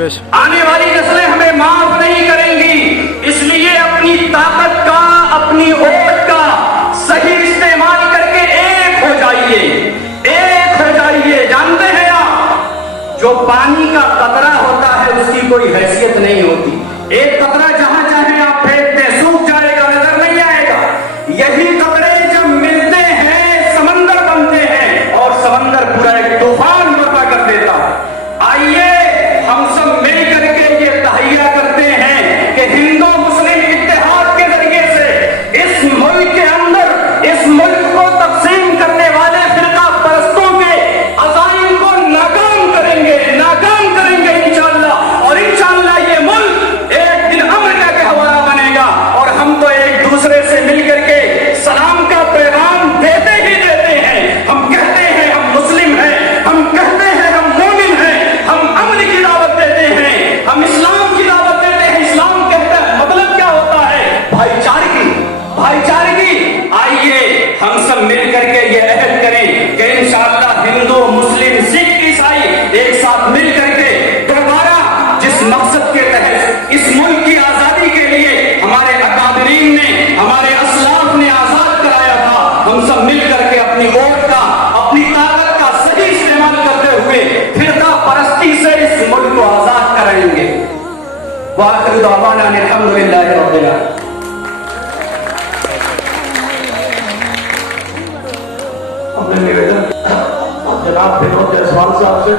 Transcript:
آنے والی نسلیں ہمیں معاف نہیں کریں گی، اس لیے اپنی طاقت کا، اپنی قوت کا صحیح استعمال کر کے ایک ہو جائیے، ایک ہو جائیے۔ جانتے ہیں آپ، جو پانی کا قطرہ ہوتا ہے اس کی کوئی حیثیت نہیں ہوتی، ایک قطرہ جہاں چاہے آپ پھینک دیں سوکھ جائے گا، نظر نہیں آئے گا۔ یہی قطرے جب ملتے ہیں سمندر بنتے ہیں، اور سمندر پورا ایک طوفان برپا کر دیتا ہے۔ آئیے ہم سب مل کر کے یہ تہیہ کرتے ہیں کہ ہندو مسلم اتحاد کے ذریعے سے اس ملک کے اندر اس ملک کو تقسیم کرنے والے فرقہ پرستوں کے عزائم کو ناکام کریں گے، ناکام کریں گے انشاءاللہ، اور انشاءاللہ یہ ملک ایک دن امریکہ کے حوالہ بنے گا، اور ہم تو ایک دوسرے سے مل کر کے سلام کا پیغام دیتے ہی دیتے ہیں۔ ہم کہتے ہیں ہم مسلم ہیں، ہم کہتے ہیں ہم مومن ہیں، ہم امن کی دعوت دیتے ہیں، ہم اسلام کی دعوت دیتے ہیں۔ اسلام کہتا ہے مطلب کیا ہوتا ہے؟ بھائی چارگی۔ آئیے ہم سب مل کر کے یہ عہد کریں کہ انشاءاللہ ہندو مسلم سکھ عیسائی ایک ساتھ مل کر کے دوبارہ جس مقصد کے تحت اس ملک کی آزادی کے لیے ہمارے اکابرین نے، ہمارے اسلاف نے آزاد کرایا تھا، ہم سب مل کر کے اپنی ووٹ کا، اپنی طاقت کا صحیح استعمال کرتے ہوئے فرقہ پرستی سے اس ملک کو آزاد کرائیں گے۔ وآخر دعوانا ان الحمدللہ رب العالمین۔ جناب فیروز جیسوال صاحب سے